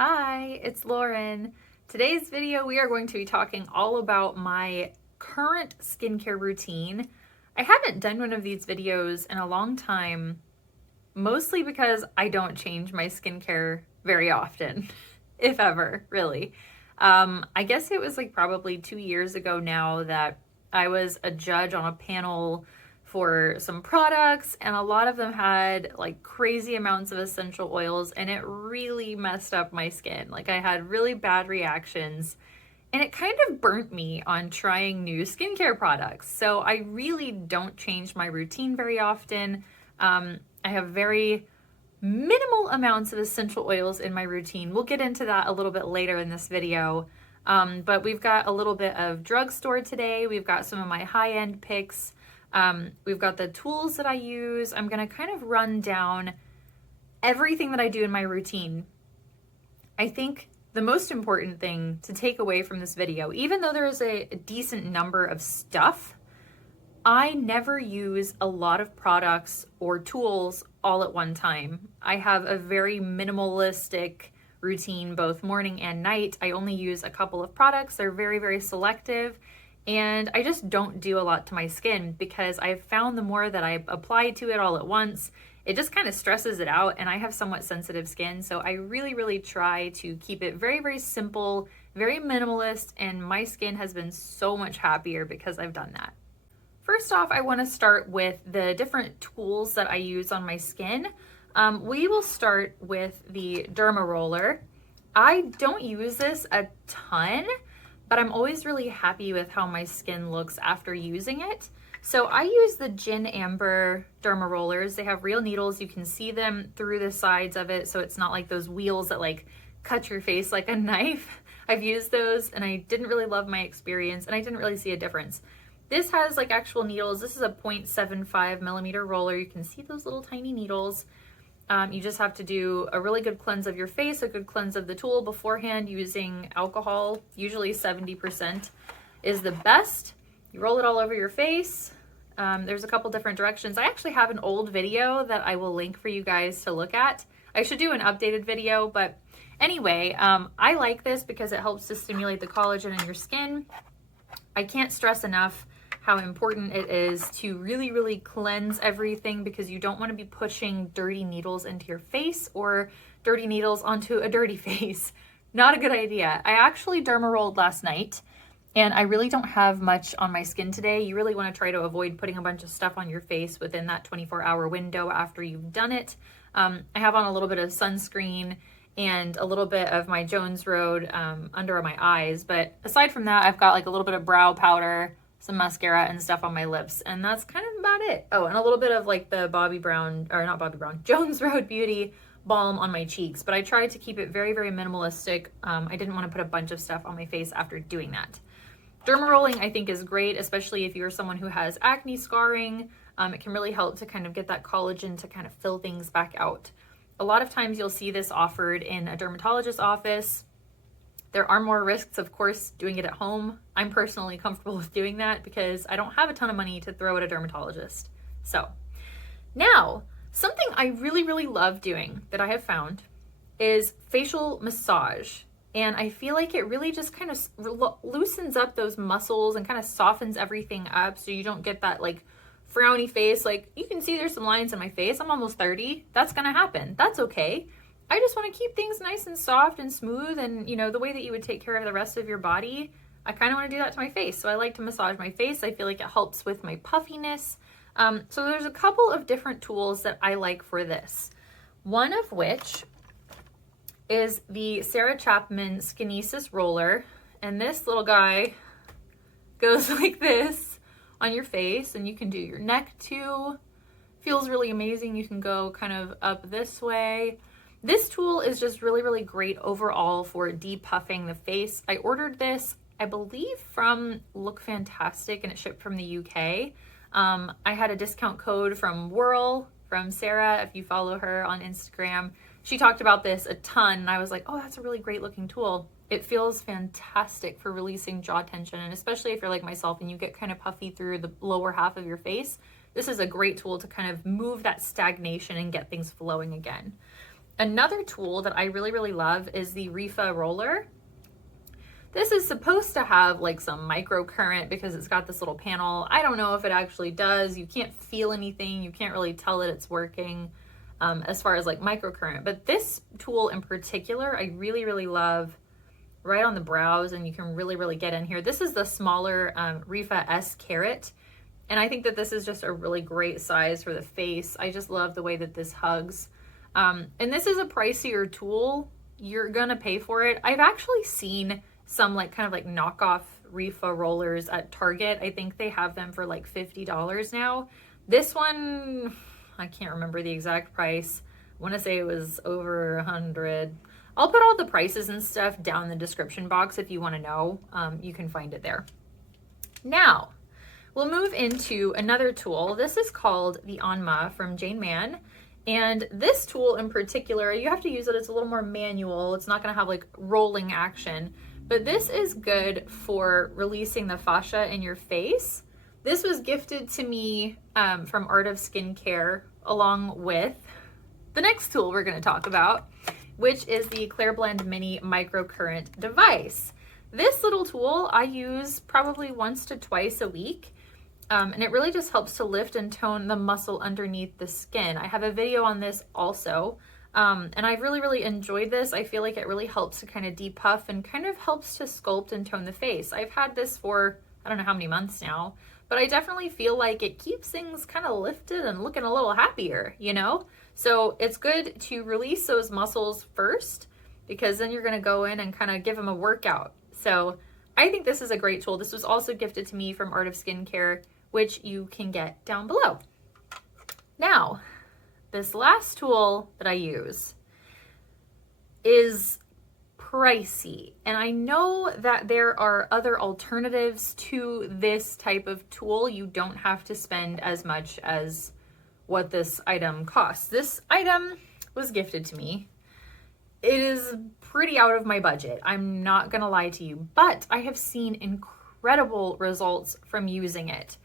Hi, it's Lauren. Today's video we are going to be talking all about my current skincare routine. I haven't done one of these videos in a long time, mostly because I don't change my skincare very often, if ever, really. I guess it was like probably 2 years ago now that I was a judge on a panel for some products, and a lot of them had like crazy amounts of essential oils, and it really messed up my skin. Like I had really bad reactions, and it kind of burnt me on trying new skincare products. So I really don't change my routine very often. I have very minimal amounts of essential oils in my routine. We'll get into that a little bit later in this video. But we've got a little bit of drugstore today. We've got some of my high-end picks. We've got the tools that I use. I'm going to kind of run down everything that I do in my routine. I think the most important thing to take away from this video, even though there is a decent number of stuff, I never use a lot of products or tools all at one time. I have a very minimalistic routine, both morning and night. I only use a couple of products. They're very, very selective. And I just don't do a lot to my skin because I've found the more that I apply to it all at once, it just kind of stresses it out, and I have somewhat sensitive skin. So I really, really try to keep it very, very simple, very minimalist, and my skin has been so much happier because I've done that. First off, I want to start with the different tools that I use on my skin. We will start with the Derma Roller. I don't use this a ton, but I'm always really happy with how my skin looks after using it. So I use the Amber Dermarollers. They have real needles. You can see them through the sides of it, so it's not like those wheels that like cut your face like a knife. I've used those and I didn't really love my experience, and I didn't really see a difference. This has like actual needles. This is a 0.75 millimeter roller. You can see those little tiny needles. You just have to do a really good cleanse of your face, a good cleanse of the tool beforehand using alcohol. Usually 70% is the best. You roll it all over your face. There's a couple different directions. I actually have an old video that I will link for you guys to look at. I should do an updated video, but anyway, I like this because it helps to stimulate the collagen in your skin. I can't stress enough how important it is to really, really cleanse everything, because you don't want to be pushing dirty needles into your face or dirty needles onto a dirty face. Not a good idea. I actually derma rolled last night, and I really don't have much on my skin today. You really want to try to avoid putting a bunch of stuff on your face within that 24-hour window after you've done it. I have on a little bit of sunscreen and a little bit of my Jones Road under my eyes. But aside from that, I've got like a little bit of brow powder, some mascara and stuff on my lips, and that's kind of about it. Oh, and a little bit of like the Jones Road Beauty balm on my cheeks, but I tried to keep it very, very minimalistic. I didn't want to put a bunch of stuff on my face after doing that. Derma rolling I think is great, especially if you're someone who has acne scarring. It can really help to kind of get that collagen to kind of fill things back out. A lot of times you'll see this offered in a dermatologist's office. There are more risks, of course, doing it at home. I'm personally comfortable with doing that because I don't have a ton of money to throw at a dermatologist. So now, something I really, really love doing that I have found is facial massage. And I feel like it really just kind of loosens up those muscles and kind of softens everything up so you don't get that like frowny face. Like you can see there's some lines in my face. I'm almost 30. That's gonna happen. That's okay. I just want to keep things nice and soft and smooth, and you know, the way that you would take care of the rest of your body, I kind of want to do that to my face. So I like to massage my face. I feel like it helps with my puffiness. So there's a couple of different tools that I like for this. One of which is the Chapman Skinesis roller, and this little guy goes like this on your face, and you can do your neck too. Feels really amazing. You can go kind of up this way. This tool is just really, really great overall for depuffing the face. I ordered this, I believe, from Look Fantastic, and it shipped from the UK. I had a discount code from Whirl, from Sarah, if you follow her on Instagram. She talked about this a ton, and I was like, oh, that's a really great looking tool. It feels fantastic for releasing jaw tension, and especially if you're like myself and you get kind of puffy through the lower half of your face, this is a great tool to kind of move that stagnation and get things flowing again. Another tool that I really, really love is the Refa roller. This is supposed to have like some microcurrent because it's got this little panel. I don't know if it actually does. You can't feel anything. You can't really tell that it's working as far as like microcurrent. But this tool in particular, I really, really love right on the brows, and you can really, really get in here. This is the smaller Refa S Carat. And I think that this is just a really great size for the face. I just love the way that this hugs. And this is a pricier tool. You're gonna pay for it. I've actually seen some like kind of like knockoff Refa rollers at Target. I think they have them for like $50 now. This one, I can't remember the exact price. I want to say it was over $100. I'll put all the prices and stuff down in the description box if you want to know. You can find it there. Now, we'll move into another tool. This is called the Anma from Mann. And this tool in particular, you have to use it. It's a little more manual. It's not going to have like rolling action. But this is good for releasing the fascia in your face. This was gifted to me from Art of Skincare, along with the next tool we're going to talk about, which is the Clareblend Mini Microcurrent device. This little tool I use probably once to twice a week. And it really just helps to lift and tone the muscle underneath the skin. I have a video on this also. And I've really, really enjoyed this. I feel like it really helps to kind of depuff and kind of helps to sculpt and tone the face. I've had this for, I don't know how many months now, but I definitely feel like it keeps things kind of lifted and looking a little happier, you know? So it's good to release those muscles first, because then you're gonna go in and kind of give them a workout. So I think this is a great tool. This was also gifted to me from Art of Skincare, which you can get down below. Now, this last tool that I use is pricey, and I know that there are other alternatives to this type of tool. You don't have to spend as much as what this item costs. This item was gifted to me. It is pretty out of my budget, I'm not gonna lie to you, but I have seen incredible results from using it.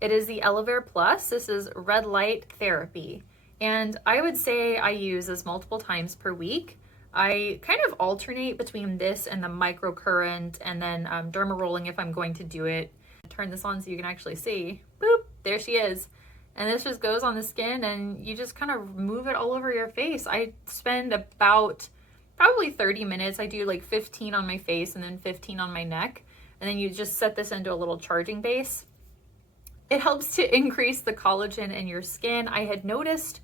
It is the Elevare Plus. This is red light therapy. And I would say I use this multiple times per week. I kind of alternate between this and the microcurrent, and then derma rolling if I'm going to do it. Turn this on so you can actually see. Boop, there she is. And this just goes on the skin, and you just kind of move it all over your face. I spend about probably 30 minutes. I do like 15 on my face and then 15 on my neck. And then you just set this into a little charging base. It helps to increase the collagen in your skin. I had noticed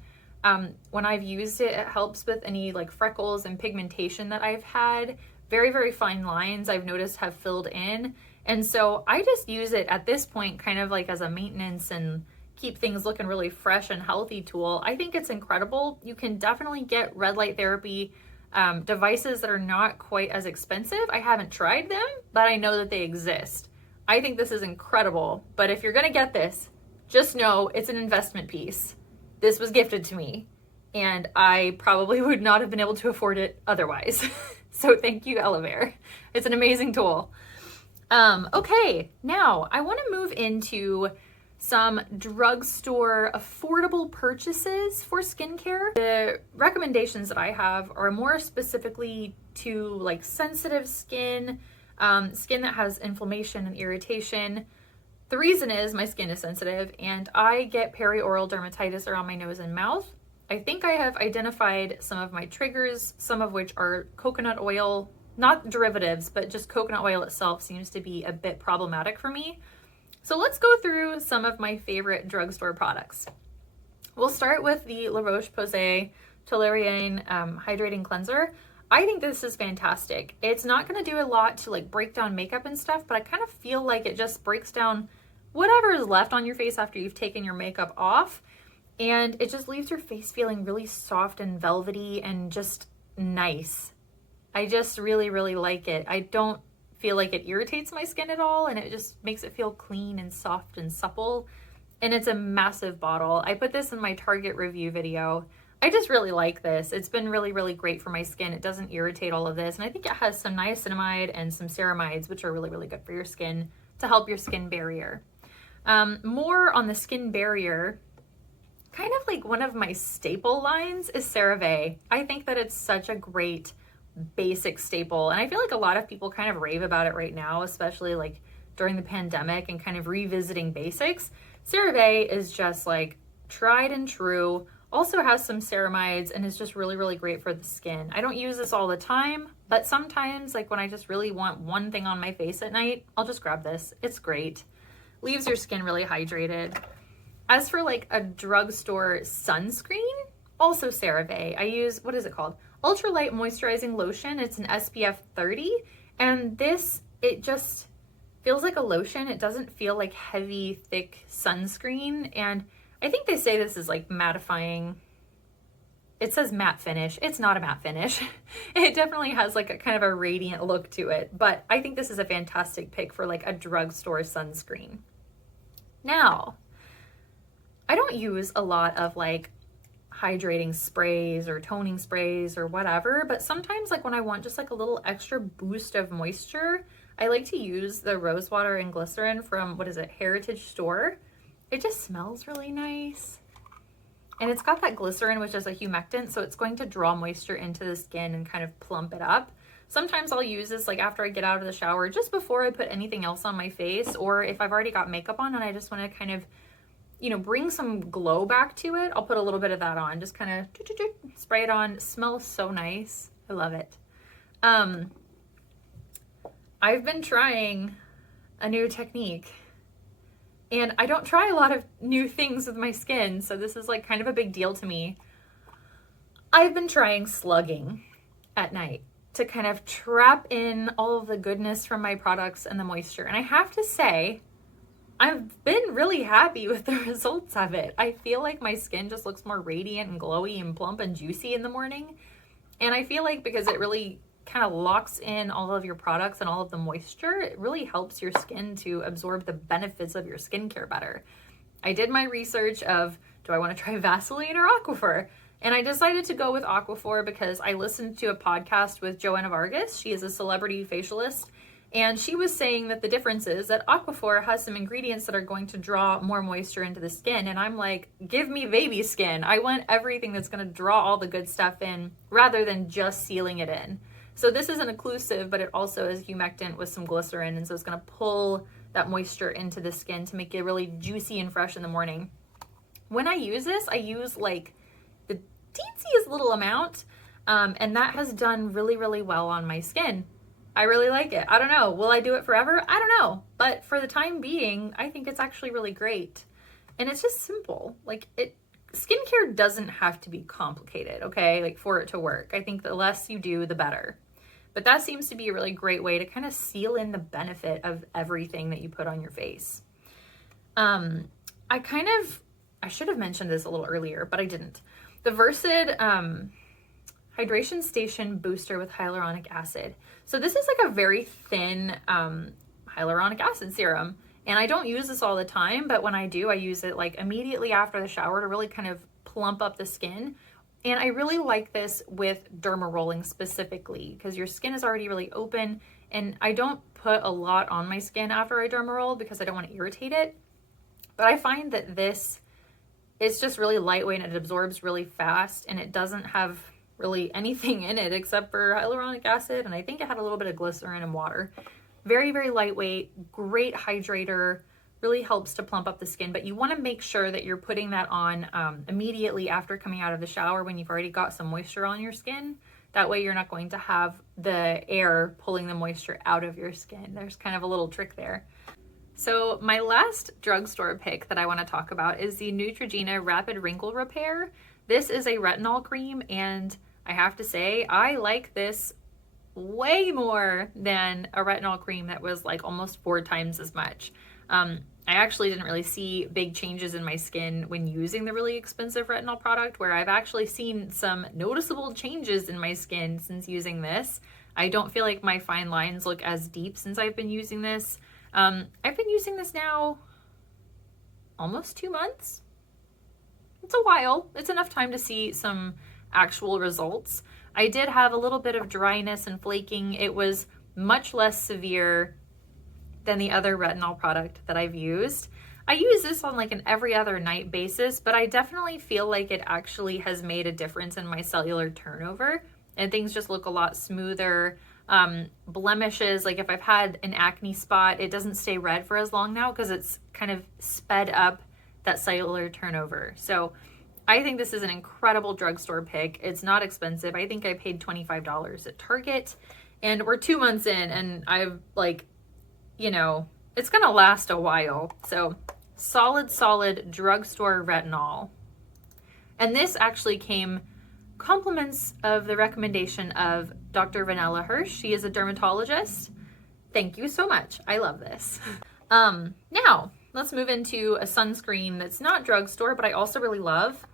when I've used it, it helps with any like freckles and pigmentation that I've had. Very, very fine lines I've noticed have filled in. And so I just use it at this point kind of like as a maintenance and keep things looking really fresh and healthy tool. I think it's incredible. You can definitely get red light therapy devices that are not quite as expensive. I haven't tried them, but I know that they exist. I think this is incredible, but if you're gonna get this, just know it's an investment piece. This was gifted to me, and I probably would not have been able to afford it otherwise. So thank you, Elevare. It's an amazing tool. Okay, now I wanna move into some drugstore affordable purchases for skincare. The recommendations that I have are more specifically to like sensitive skin, skin that has inflammation and irritation. The reason is my skin is sensitive and I get perioral dermatitis around my nose and mouth. I think I have identified some of my triggers, some of which are coconut oil, not derivatives, but just coconut oil itself seems to be a bit problematic for me. So let's go through some of my favorite drugstore products. We'll start with the La Roche-Posay Toleriane Hydrating Cleanser. I think this is fantastic. It's not gonna do a lot to like break down makeup and stuff, but I kind of feel like it just breaks down whatever is left on your face after you've taken your makeup off. And it just leaves your face feeling really soft and velvety and just nice. I just really, really like it. I don't feel like it irritates my skin at all, and it just makes it feel clean and soft and supple. And it's a massive bottle. I put this in my Target review video. I just really like this. It's been really, really great for my skin. It doesn't irritate all of this. And I think it has some niacinamide and some ceramides, which are really, really good for your skin to help your skin barrier. More on the skin barrier. kind of like one of my staple lines is CeraVe. I think that it's such a great basic staple, and I feel like a lot of people kind of rave about it right now, especially like during the pandemic and kind of revisiting basics. CeraVe is just like tried and true. Also has some ceramides and is just really, really great for the skin. I don't use this all the time, but sometimes, like when I just really want one thing on my face at night, I'll just grab this. It's great. Leaves your skin really hydrated. As for like a drugstore sunscreen, also CeraVe. I use, what is it called? Ultralight Moisturizing Lotion. It's an SPF 30. And this, it just feels like a lotion. It doesn't feel like heavy, thick sunscreen. And I think they say this is like mattifying. It says matte finish. It's not a matte finish. It definitely has like a kind of a radiant look to it, but I think this is a fantastic pick for like a drugstore sunscreen. Now, I don't use a lot of like hydrating sprays or toning sprays or whatever, but sometimes like when I want just like a little extra boost of moisture, I like to use the rose water and glycerin from, what is it, Heritage Store. It just smells really nice. And it's got that glycerin, which is a humectant, so it's going to draw moisture into the skin and kind of plump it up. Sometimes I'll use this like after I get out of the shower, just before I put anything else on my face, or if I've already got makeup on and I just want to kind of, you know, bring some glow back to it, I'll put a little bit of that on. Just kind of spray it on. It smells so nice. I love it. I've been trying a new technique. And I don't try a lot of new things with my skin, so this is like kind of a big deal to me. I've been trying slugging at night to kind of trap in all of the goodness from my products and the moisture. And I have to say, I've been really happy with the results of it. I feel like my skin just looks more radiant and glowy and plump and juicy in the morning. And I feel like because it really kind of locks in all of your products and all of the moisture, it really helps your skin to absorb the benefits of your skincare better. I did my research of, do I want to try Vaseline or Aquaphor? And I decided to go with Aquaphor because I listened to a podcast with Joanna Vargas. She is a celebrity facialist, and she was saying that the difference is that Aquaphor has some ingredients that are going to draw more moisture into the skin. And I'm like, give me baby skin. I want everything that's going to draw all the good stuff in rather than just sealing it in. So this is an occlusive, but it also is humectant with some glycerin, and so it's going to pull that moisture into the skin to make it really juicy and fresh in the morning. When I use this, I use like the teensiest little amount, and that has done really, really well on my skin. I really like it. I don't know. Will I do it forever? I don't know. But for the time being, I think it's actually really great. And it's just simple. Like skincare doesn't have to be complicated, okay? Like for it to work. I think the less you do, the better. But that seems to be a really great way to kind of seal in the benefit of everything that you put on your face. I should have mentioned this a little earlier, but I didn't. The Versed Hydration Station Booster with Hyaluronic Acid. So this is like a very thin hyaluronic acid serum. And I don't use this all the time, but when I do, I use it like immediately after the shower to really kind of plump up the skin. And I really like this with derma rolling specifically because your skin is already really open, and I don't put a lot on my skin after I derma roll because I don't want to irritate it. But I find that this is just really lightweight and it absorbs really fast, and it doesn't have really anything in it except for hyaluronic acid, and I think it had a little bit of glycerin and water. Very, very lightweight, great hydrator, really helps to plump up the skin, but you want to make sure that you're putting that on immediately after coming out of the shower when you've already got some moisture on your skin. That way you're not going to have the air pulling the moisture out of your skin. There's kind of a little trick there. So my last drugstore pick that I want to talk about is the Neutrogena Rapid Wrinkle Repair. This is a retinol cream, and I have to say I like this way more than a retinol cream that was like almost 4 times as much. I actually didn't really see big changes in my skin when using the really expensive retinol product, where I've actually seen some noticeable changes in my skin since using this. I don't feel like my fine lines look as deep since I've been using this. I've been using this now almost 2 months. It's a while. It's enough time to see some actual results. I did have a little bit of dryness and flaking. It was much less severe than the other retinol product that I've used. I use this on like an every other night basis, but I definitely feel like it actually has made a difference in my cellular turnover, and things just look a lot smoother. Blemishes, like if I've had an acne spot, it doesn't stay red for as long now because it's kind of sped up that cellular turnover. So I think this is an incredible drugstore pick. It's not expensive. I think I paid $25 at Target, and we're 2 months in, and I've like, you know, it's gonna last a while. So solid drugstore retinol. And this actually came compliments of the recommendation of Dr. Vanilla Hirsch. She is a dermatologist. Thank you so much. I love this. Now let's move into a sunscreen that's not drugstore, but I also really love.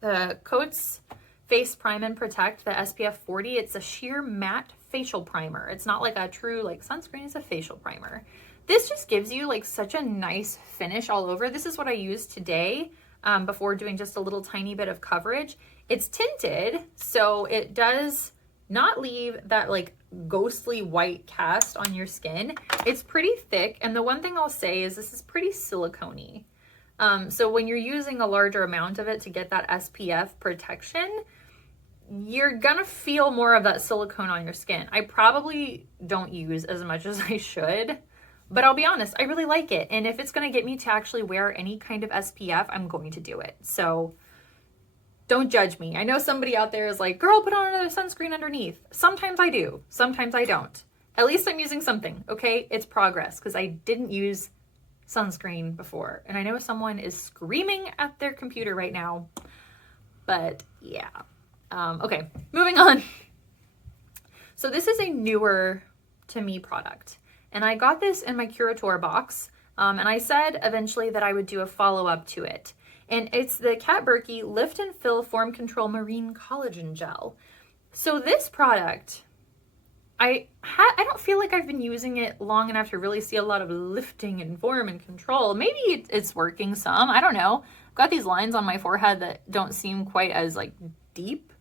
The Cotz Face Prime and Protect, the SPF 40. It's a sheer matte facial primer. It's not like a true like sunscreen, it's a facial primer. This just gives you like such a nice finish all over. This is what I used today before doing just a little tiny bit of coverage. It's tinted, so it does not leave that like ghostly white cast on your skin. It's pretty thick, and the one thing I'll say is this is pretty silicone-y. So when you're using a larger amount of it to get that SPF protection, you're gonna feel more of that silicone on your skin. I probably don't use as much as I should, but I'll be honest, I really like it. And if it's gonna get me to actually wear any kind of SPF, I'm going to do it. So don't judge me. I know somebody out there is like, girl, put on another sunscreen underneath. Sometimes I do, sometimes I don't. At least I'm using something, okay? It's progress, because I didn't use sunscreen before. And I know someone is screaming at their computer right now, but yeah. Okay, moving on. So this is a newer to me product, and I got this in my Curator box, and I said eventually that I would do a follow-up to it. And it's the Kat Berkey Lift and Fill Form Control Marine Collagen Gel. So this product, I don't feel like I've been using it long enough to really see a lot of lifting and form and control. Maybe it's working some, I don't know. I've got these lines on my forehead that don't seem quite as like deep.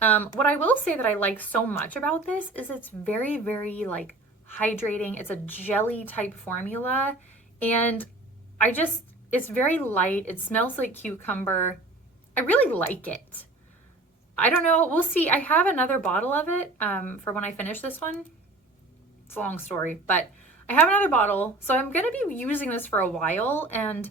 What I will say that I like so much about this is it's very, very like hydrating. It's a jelly type formula, and it's very light. It smells like cucumber. I really like it. I don't know. We'll see. I have another bottle of it for when I finish this one. It's a long story, but I have another bottle. So I'm going to be using this for a while. And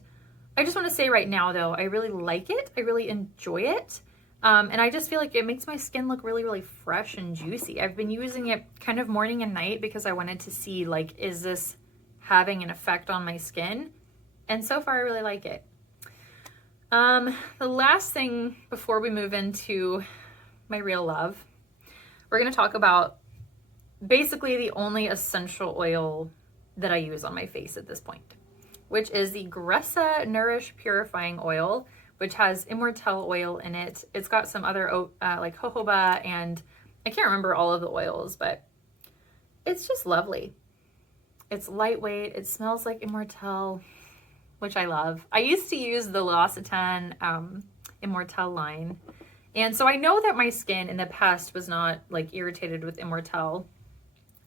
I just want to say right now, though, I really like it. I really enjoy it. And I just feel like it makes my skin look really, really fresh and juicy. I've been using it kind of morning and night because I wanted to see, like, is this having an effect on my skin? And so far, I really like it. The last thing before we move into my real love, we're going to talk about basically the only essential oil that I use on my face at this point, which is the Gressa Nourish Purifying Oil, which has Immortelle oil in it. It's got some other like jojoba, and I can't remember all of the oils, but it's just lovely. It's lightweight. It smells like Immortelle, which I love. I used to use the L'Occitane Immortelle line. And so I know that my skin in the past was not like irritated with Immortelle.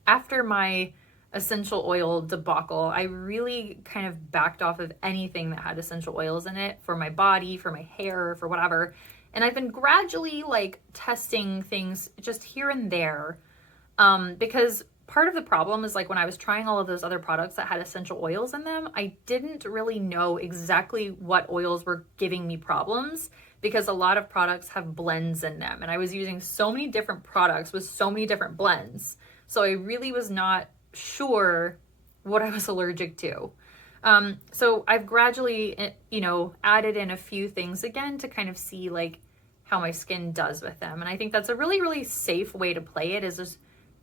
After my essential oil debacle, I really kind of backed off of anything that had essential oils in it for my body, for my hair, for whatever. And I've been gradually like testing things just here and there, because part of the problem is like when I was trying all of those other products that had essential oils in them, I didn't really know exactly what oils were giving me problems, because a lot of products have blends in them. And I was using so many different products with so many different blends. So I really was not sure what I was allergic to. So I've gradually, added in a few things again to kind of see like how my skin does with them. And I think that's a really, really safe way to play it, is just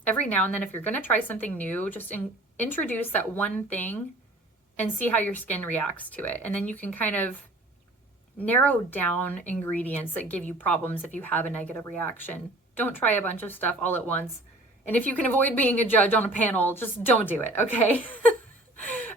every now and then, if you're going to try something new, just introduce that one thing and see how your skin reacts to it. And then you can kind of narrow down ingredients that give you problems if you have a negative reaction. Don't try a bunch of stuff all at once. And if you can avoid being a judge on a panel, just don't do it, okay?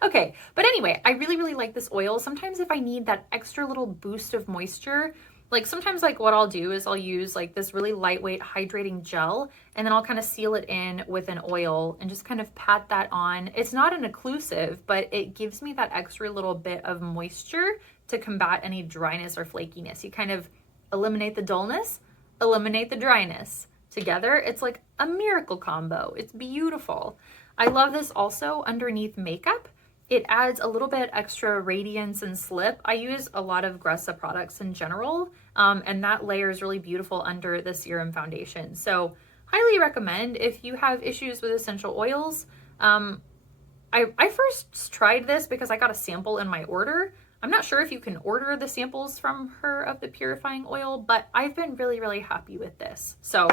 Okay, but anyway, I really, really like this oil. Sometimes if I need that extra little boost of moisture, Like sometimes like what I'll do is I'll use like this really lightweight hydrating gel, and then I'll kind of seal it in with an oil and just kind of pat that on. It's not an occlusive, but it gives me that extra little bit of moisture to combat any dryness or flakiness. You kind of eliminate the dullness, eliminate the dryness. Together, it's like a miracle combo. It's beautiful. I love this also underneath makeup. It adds a little bit extra radiance and slip. I use a lot of Gressa products in general, and that layer is really beautiful under the Serum foundation. So highly recommend if you have issues with essential oils. I first tried this because I got a sample in my order. I'm not sure if you can order the samples from her of the purifying oil, but I've been really, really happy with this. So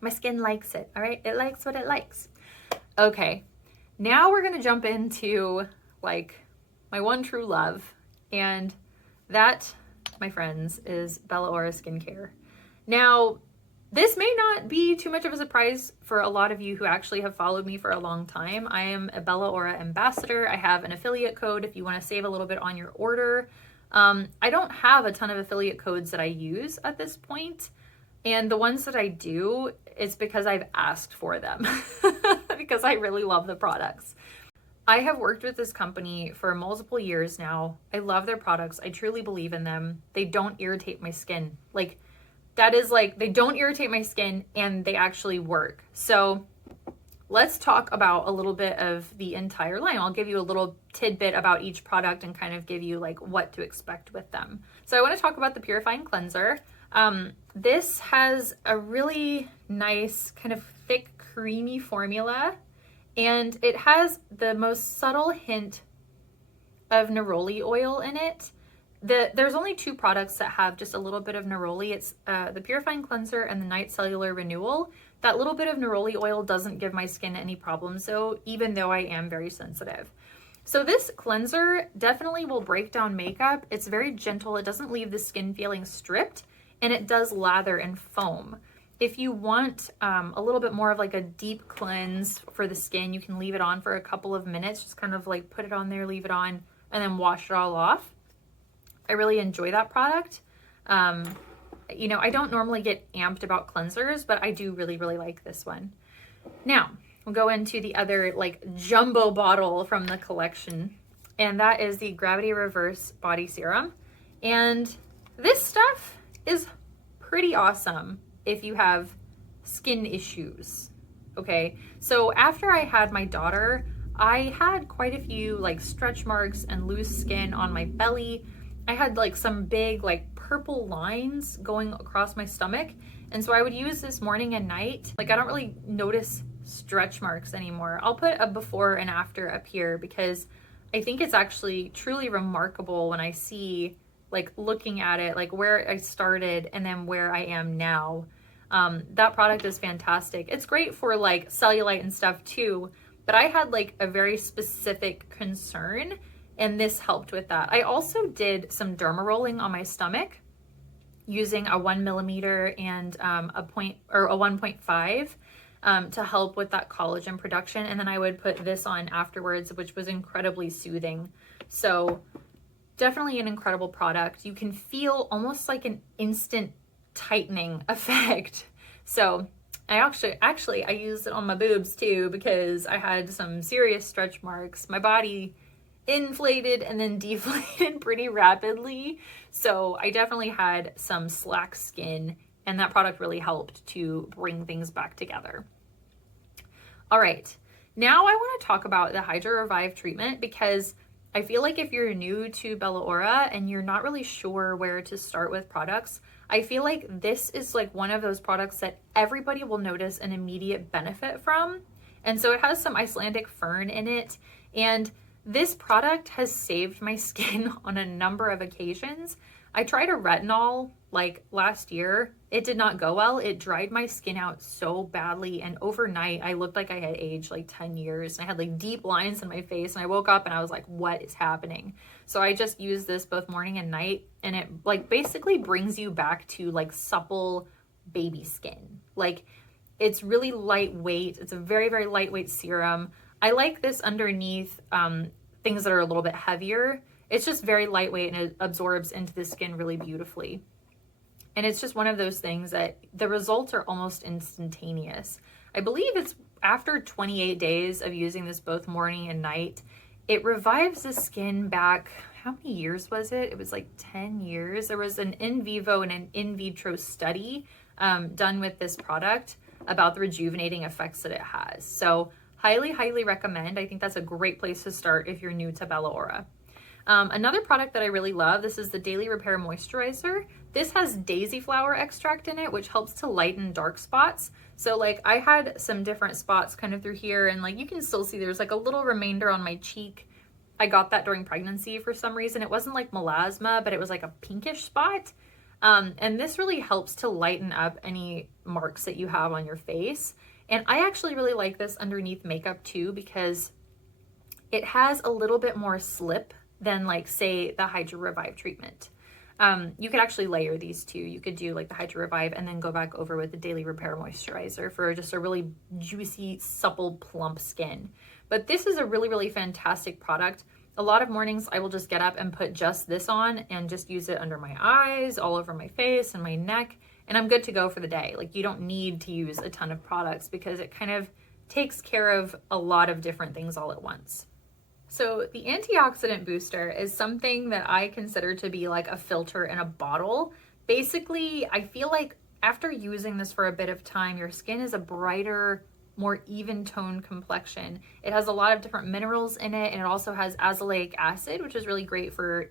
my skin likes it, all right? It likes what it likes. Okay, now we're gonna jump into like my one true love, and that, my friends, is Bella Ora skincare. Now, this may not be too much of a surprise for a lot of you who actually have followed me for a long time. I am a Bella Ora ambassador. I have an affiliate code if you want to save a little bit on your order. I don't have a ton of affiliate codes that I use at this point, and the ones that I do, it's because I've asked for them because I really love the products. I have worked with this company for multiple years now. I love their products. I truly believe in them. They don't irritate my skin. Like, that is like, they don't irritate my skin and they actually work. So let's talk about a little bit of the entire line. I'll give you a little tidbit about each product and kind of give you like what to expect with them. So I want to talk about the purifying cleanser. This has a really nice kind of thick, creamy formula, and it has the most subtle hint of neroli oil in it. There's only two products that have just a little bit of neroli. It's the purifying cleanser and the night cellular renewal. That little bit of neroli oil doesn't give my skin any problems though, even though I am very sensitive. So this cleanser definitely will break down makeup. It's very gentle. It doesn't leave the skin feeling stripped, and it does lather and foam. If you want a little bit more of like a deep cleanse for the skin, you can leave it on for a couple of minutes. Just kind of like put it on there, leave it on, and then wash it all off. I really enjoy that product. You know, I don't normally get amped about cleansers, but I do really, really like this one. Now, we'll go into the other like jumbo bottle from the collection, and that is the Gravity Reverse Body Serum. And this stuff is pretty awesome if you have skin issues, okay? So after I had my daughter, I had quite a few like stretch marks and loose skin on my belly. I had like some big like purple lines going across my stomach. And so I would use this morning and night. Like I don't really notice stretch marks anymore. I'll put a before and after up here because I think it's actually truly remarkable when I see like looking at it, like where I started and then where I am now. That product is fantastic. It's great for like cellulite and stuff too, but I had like a very specific concern, and this helped with that. I also did some derma rolling on my stomach using a 1 millimeter and a 1.5 to help with that collagen production. And then I would put this on afterwards, which was incredibly soothing. So definitely an incredible product. You can feel almost like an instant tightening effect. So I actually I used it on my boobs too because I had some serious stretch marks. My body inflated and then deflated pretty rapidly. So I definitely had some slack skin, and that product really helped to bring things back together. All right, now I want to talk about the Hydra Revive treatment because I feel like if you're new to Bella Ora and you're not really sure where to start with products, I feel like this is like one of those products that everybody will notice an immediate benefit from. And so it has some Icelandic fern in it, and this product has saved my skin on a number of occasions. I tried a retinol like last year. It did not go well. It dried my skin out so badly, and overnight I looked like I had aged like 10 years. And I had like deep lines in my face, and I woke up and I was like, what is happening? So I just used this both morning and night, and it like basically brings you back to like supple baby skin. Like it's really lightweight. It's a very, very lightweight serum. I like this underneath things that are a little bit heavier. It's just very lightweight and it absorbs into the skin really beautifully. And it's just one of those things that the results are almost instantaneous. I believe it's after 28 days of using this both morning and night, it revives the skin back. How many years was it? It was like 10 years. There was an in vivo and an in vitro study done with this product about the rejuvenating effects that it has. So highly, highly recommend. I think that's a great place to start if you're new to Bella Ora. Another product that I really love, this is the Daily Repair Moisturizer. This has daisy flower extract in it, which helps to lighten dark spots. So like I had some different spots kind of through here, and like you can still see there's like a little remainder on my cheek. I got that during pregnancy for some reason. It wasn't like melasma, but it was like a pinkish spot. And this really helps to lighten up any marks that you have on your face. And I actually really like this underneath makeup too, because it has a little bit more slip than like say the Hydra Revive treatment. You could actually layer these two. You could do like the Hydra Revive and then go back over with the Daily Repair Moisturizer for just a really juicy, supple, plump skin. But this is a really, really fantastic product. A lot of mornings I will just get up and put just this on and just use it under my eyes, all over my face and my neck, and I'm good to go for the day. Like you don't need to use a ton of products because it kind of takes care of a lot of different things all at once. So the antioxidant booster is something that I consider to be like a filter in a bottle. Basically, I feel like after using this for a bit of time, your skin is a brighter, more even toned complexion. It has a lot of different minerals in it, and it also has azelaic acid, which is really great for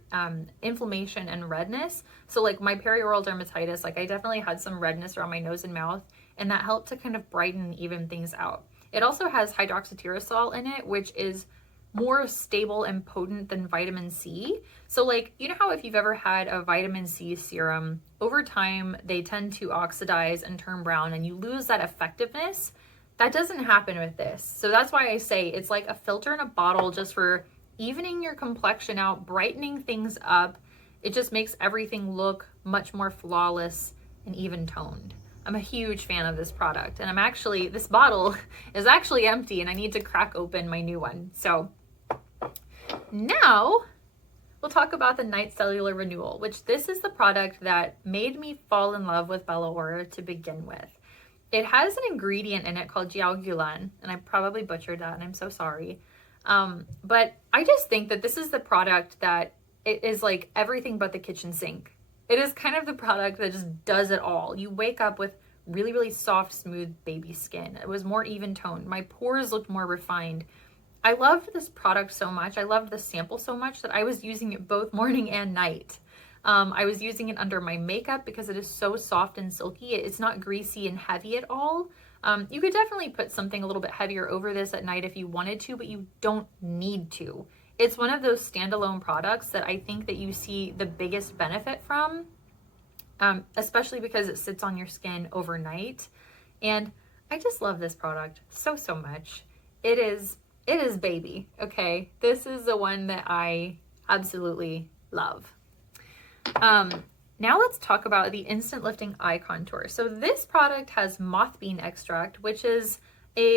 inflammation and redness. So like my perioral dermatitis, like I definitely had some redness around my nose and mouth, and that helped to kind of brighten and even things out. It also has hydroxytyrosol in it, which is more stable and potent than vitamin C. So like, you know how if you've ever had a vitamin C serum, over time they tend to oxidize and turn brown and you lose that effectiveness? That doesn't happen with this. So that's why I say it's like a filter in a bottle just for evening your complexion out, brightening things up. It just makes everything look much more flawless and even toned. I'm a huge fan of this product, and this bottle is actually empty and I need to crack open my new one. So now we'll talk about the Night Cellular Renewal, which this is the product that made me fall in love with Bella Ora to begin with. It has an ingredient in it called jiaogulan, and I probably butchered that and I'm so sorry. But I just think that this is the product that it is like everything but the kitchen sink. It is kind of the product that just does it all. You wake up with really, really soft, smooth baby skin. It was more even toned. My pores looked more refined. I loved this product so much. I loved the sample so much that I was using it both morning and night. I was using it under my makeup because it is so soft and silky. It's not greasy and heavy at all. You could definitely put something a little bit heavier over this at night if you wanted to, but you don't need to. It's one of those standalone products that I think that you see the biggest benefit from, especially because it sits on your skin overnight. And I just love this product so, so much. It is baby, okay? This is the one that I absolutely love. Now let's talk about the Instant Lifting Eye Contour. So this product has mothbean extract, which is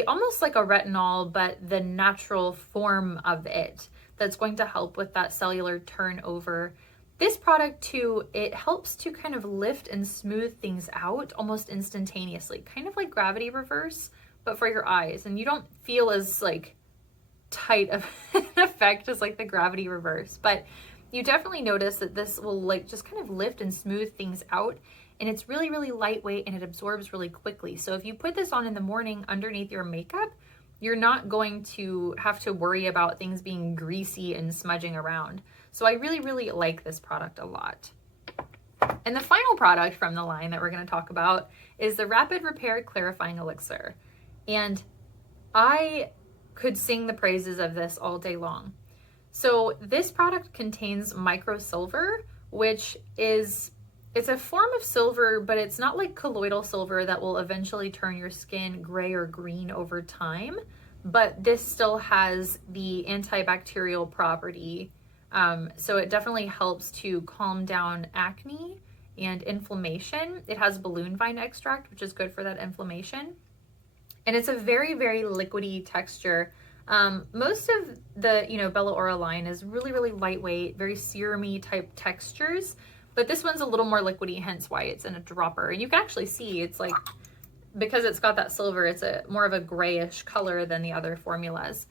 almost like a retinol, but the natural form of it that's going to help with that cellular turnover. This product too, it helps to kind of lift and smooth things out almost instantaneously, kind of like gravity reverse, but for your eyes. And you don't feel as like tight of an effect as like the gravity reverse, but you definitely notice that this will like just kind of lift and smooth things out, and it's really, really lightweight and it absorbs really quickly. So if you put this on in the morning underneath your makeup, you're not going to have to worry about things being greasy and smudging around. So I really, really like this product a lot. And the final product from the line that we're going to talk about is the Rapid Repair Clarifying Elixir. And I could sing the praises of this all day long. So this product contains micro silver, which it's a form of silver, but it's not like colloidal silver that will eventually turn your skin gray or green over time. But this still has the antibacterial property. So it definitely helps to calm down acne and inflammation. It has balloon vine extract, which is good for that inflammation. And it's a very, very liquidy texture. Most of the, Bella Ora line is really, really lightweight, very serum-y type textures. but this one's a little more liquidy, hence why it's in a dropper. And you can actually see it's like, because it's got that silver, it's a more of a grayish color than the other formulas.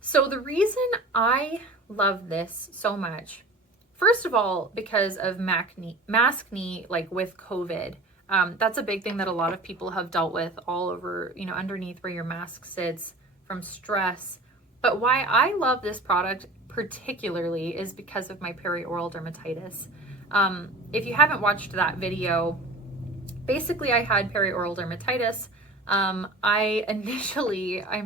So the reason I love this so much, first of all, because of mask knee, like with COVID. That's a big thing that a lot of people have dealt with all over, you know, underneath where your mask sits from stress. But why I love this product particularly is because of my perioral dermatitis. If you haven't watched that video, basically I had perioral dermatitis. I'm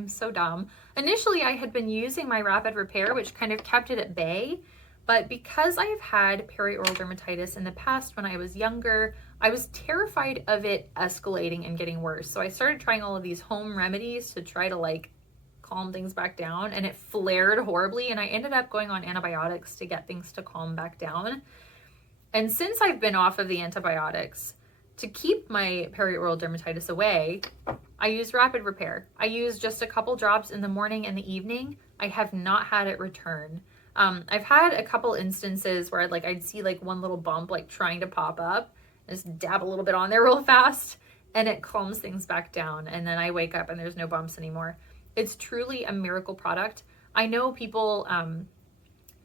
so dumb. Initially I had been using my rapid repair, which kind of kept it at bay. But because I've had perioral dermatitis in the past when I was younger, I was terrified of it escalating and getting worse. So I started trying all of these home remedies to try to like calm things back down, and it flared horribly. And I ended up going on antibiotics to get things to calm back down. And since I've been off of the antibiotics, to keep my perioral dermatitis away, I use rapid repair. I use just a couple drops in the morning and the evening. I have not had it return. I've had a couple instances where I'd see like one little bump like trying to pop up, just dab a little bit on there real fast, and it calms things back down. And then I wake up and there's no bumps anymore. It's truly a miracle product. I know people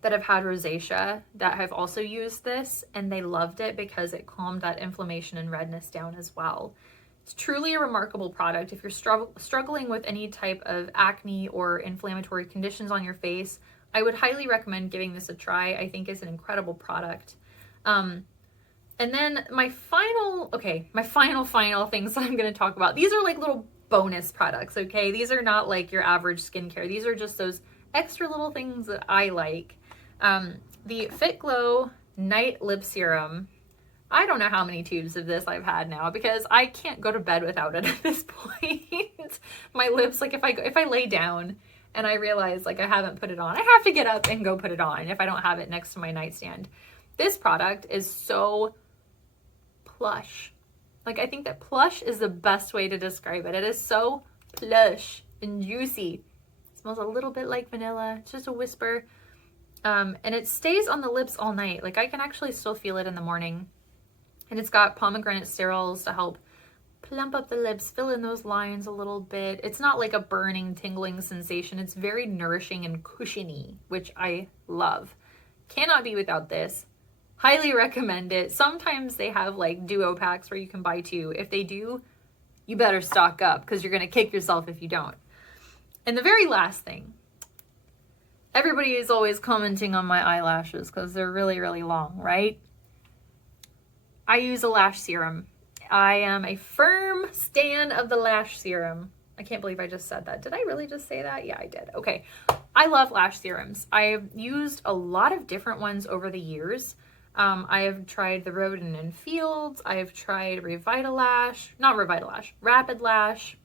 that have had rosacea that have also used this, and they loved it because it calmed that inflammation and redness down as well. It's truly a remarkable product. If you're struggling with any type of acne or inflammatory conditions on your face, I would highly recommend giving this a try. I think it's an incredible product. And then my final things that I'm going to talk about. These are like little bonus products, okay? These are not like your average skincare. These are just those extra little things that I like. The Fit Glow Night Lip Serum. I don't know how many tubes of this I've had now because I can't go to bed without it at this point. My lips, like if I lay down and I realize like I haven't put it on, I have to get up and go put it on if I don't have it next to my nightstand. This product is so plush. Like, I think that plush is the best way to describe it. It is so plush and juicy. It smells a little bit like vanilla. It's just a whisper. And it stays on the lips all night. Like, I can actually still feel it in the morning. And it's got pomegranate sterols to help plump up the lips, fill in those lines a little bit. It's not like a burning, tingling sensation. It's very nourishing and cushiony, which I love. Cannot be without this. Highly recommend it. Sometimes they have like duo packs where you can buy two. If they do, you better stock up because you're going to kick yourself if you don't. And the very last thing, everybody is always commenting on my eyelashes because they're really, really long, right? I use a lash serum. I am a firm stan of the lash serum. I can't believe I just said that. Did I really just say that? Yeah, I did. Okay. I love lash serums. I've used a lot of different ones over the years. I have tried the Roden and Fields. I have tried Rapid Lash.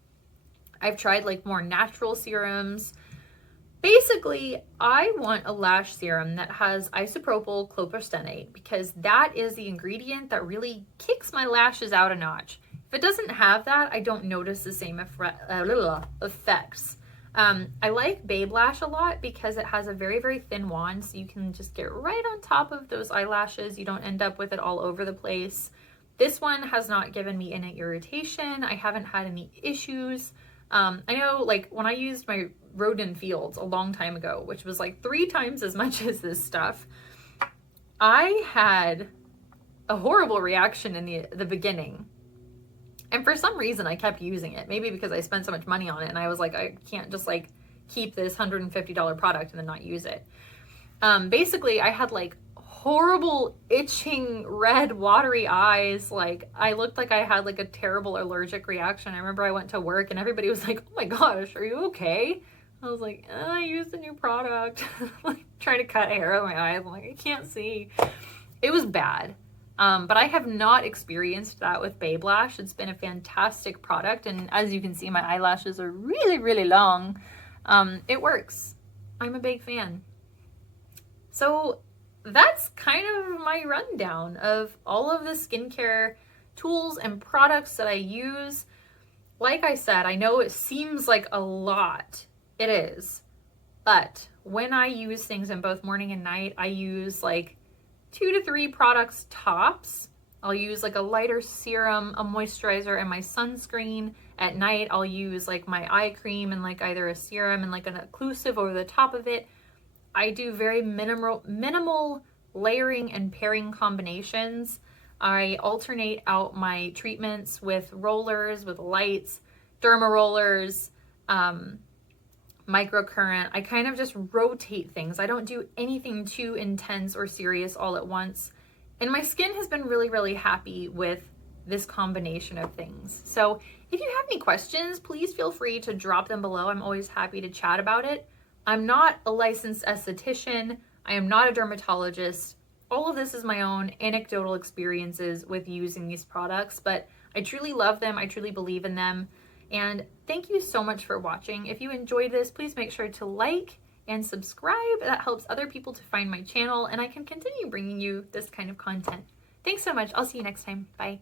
I've tried like more natural serums. Basically, I want a lash serum that has isopropyl clopidogrel because that is the ingredient that really kicks my lashes out a notch. If it doesn't have that, I don't notice the same effects. I like Babe Lash a lot because it has a very, very thin wand, so you can just get right on top of those eyelashes. You don't end up with it all over the place. This one has not given me any irritation. I haven't had any issues. I know like when I used my Roden Fields a long time ago, which was like 3 times as much as this stuff, I had a horrible reaction in the beginning. And for some reason I kept using it. Maybe because I spent so much money on it and I was like, I can't just like keep this $150 product and then not use it. Basically I had like horrible itching red watery eyes. Like I looked like I had like a terrible allergic reaction. I remember I went to work and everybody was like, oh my gosh, are you okay? I was like, I used a new product. Like trying to cut hair out of my eyes. I'm like, I can't see. It was bad. But I have not experienced that with Babe Lash. It's been a fantastic product. And as you can see, my eyelashes are really, really long. It works. I'm a big fan. So that's kind of my rundown of all of the skincare tools and products that I use. Like I said, I know it seems like a lot. It is. But when I use things in both morning and night, I use like 2 to 3 products tops. I'll use like a lighter serum, a moisturizer, and my sunscreen. At night, I'll use like my eye cream and like either a serum and like an occlusive over the top of it. I do very minimal layering and pairing combinations. I alternate out my treatments with rollers, with lights, Derma Rollers, Microcurrent. I kind of just rotate things. I don't do anything too intense or serious all at once. And my skin has been really, really happy with this combination of things. So if you have any questions, please feel free to drop them below. I'm always happy to chat about it. I'm not a licensed esthetician. I am not a dermatologist. All of this is my own anecdotal experiences with using these products, but I truly love them. I truly believe in them. And thank you so much for watching. If you enjoyed this, please make sure to like and subscribe. That helps other people to find my channel, and I can continue bringing you this kind of content. Thanks so much. I'll see you next time. Bye.